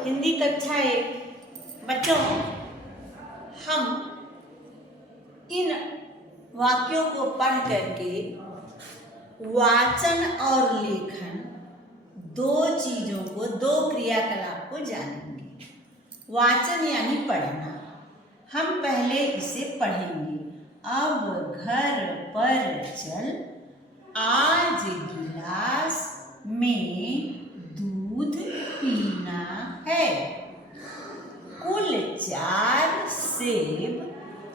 हिंदी कक्षा 1 बच्चों, हम इन वाक्यों को पढ़ करके वाचन और लेखन दो चीजों को, दो क्रियाकलाप को जानेंगे। वाचन यानी पढ़ना, हम पहले इसे पढ़ेंगे। अब घर पर चल, आज गिलास में दूध पीना है। कुल 4 सेब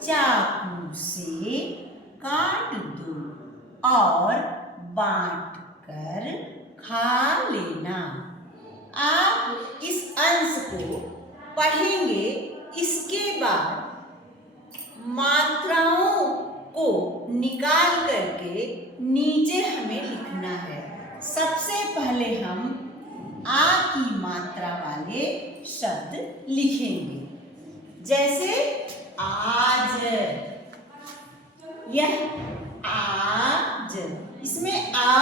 चाकू से काट दो और बांट कर खा लेना। आप इस अंश को पढ़ेंगे, इसके बाद मात्राओं को निकाल करके नीचे हमें लिखना है। सबसे पहले हम आ की मात्रा वाले शब्द लिखेंगे, जैसे आज। यह आज, इसमें आ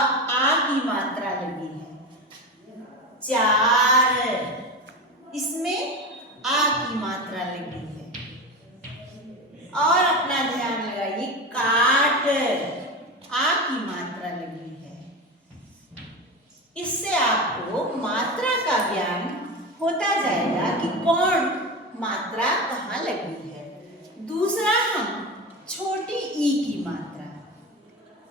की मात्रा लगी है। 4, इसमें आ की मात्रा लगी है। और अपना ध्यान लगाइए, काट, आ की मात्रा लगी है। इससे आपको मात्रा का ज्ञान होता जाएगा कि कौन मात्रा कहाँ लगी है। दूसरा, हम छोटी ई की मात्रा,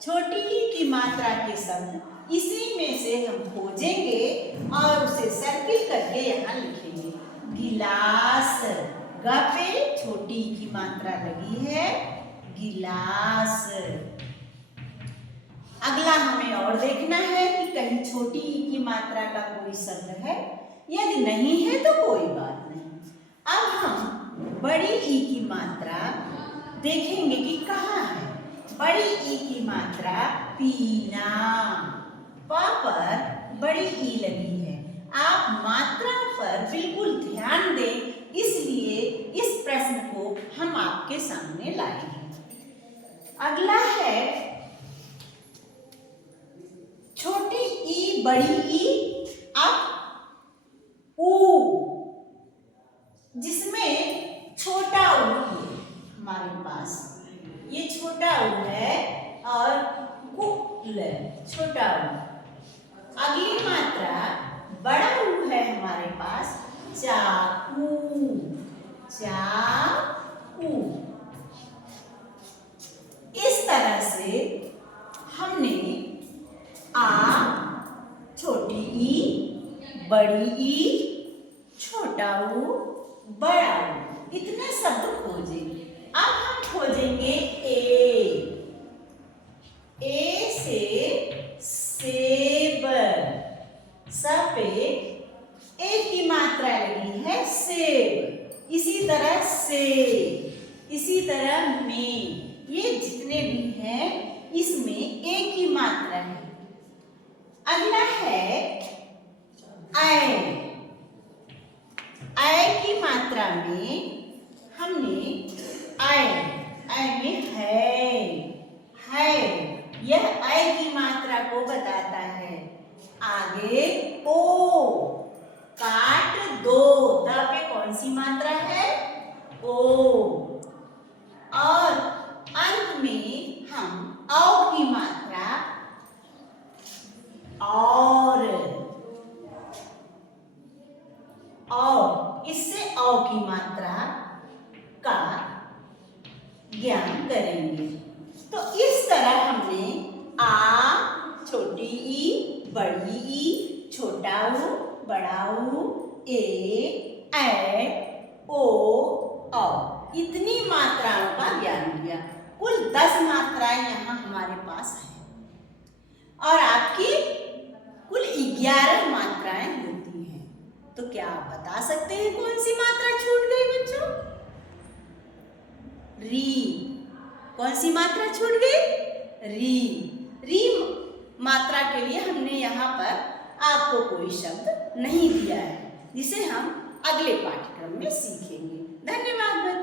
छोटी ई की मात्रा के शब्द इसी में से हम खोजेंगे और उसे सर्किल करके यहाँ लिखेंगे। गिलास, ग पे छोटी ई की मात्रा लगी है, गिलास। अगला हमें और देखना है कि कहीं छोटी ई की मात्रा का कोई शब्द है। यदि नहीं है तो कोई बात नहीं। अब हम बड़ी ई की मात्रा देखेंगे कि कहाँ है। बड़ी ई की मात्रा पीना, प पर बड़ी ई लगी है। आप मात्रा पर बिल्कुल ध्यान दें, इसलिए इस प्रश्न को हम आपके सामने लाए हैं। अगला है छोटी ई बड़ी ई, अब ऊ, जिसमें छोटा ऊ है हमारे पास। ये छोटा ऊ है और कुल छोटा ऊ। अगली मात्रा बड़ा ऊ है हमारे पास, चाकू, चाकू। इस तरह से हमने आ, छोटी ई, बड़ी ई, छोटा ऊ, बड़ा ऊ, इतने शब्द खोजे। अब हम खोजेंगे ए से सेब, स पे ए की मात्रा लगी है, सेब। इसी तरह से, इसी तरह में, ये जितने भी हैं इसमें ए की मात्रा है। अगला है ऐ की मात्रा में हमने ऐ में है, यह ऐ की मात्रा को बताता है। आगे ओ, काट दो, द पे कौन सी मात्रा है, ओ। और अंत में हम औ की मात्रा और इससे औ की मात्रा का ज्ञान करेंगे। तो इस तरह हमने आ, छोटी ई, बड़ी ई, छोटा ऊ, बड़ा ऊ, ऐ, ओ, औ, इतनी मात्राओं का ज्ञान लिया। कुल 10 मात्राएं यहाँ हमारे पास है और आपकी कुल 11 मात्राएं होती हैं। तो क्या आप बता सकते हैं कौन सी मात्रा छूट गई बच्चों? री। कौन सी मात्रा छूट गई? री मात्रा के लिए हमने यहाँ पर आपको कोई शब्द नहीं दिया है, जिसे हम अगले पाठ्यक्रम में सीखेंगे। धन्यवाद बच्चों।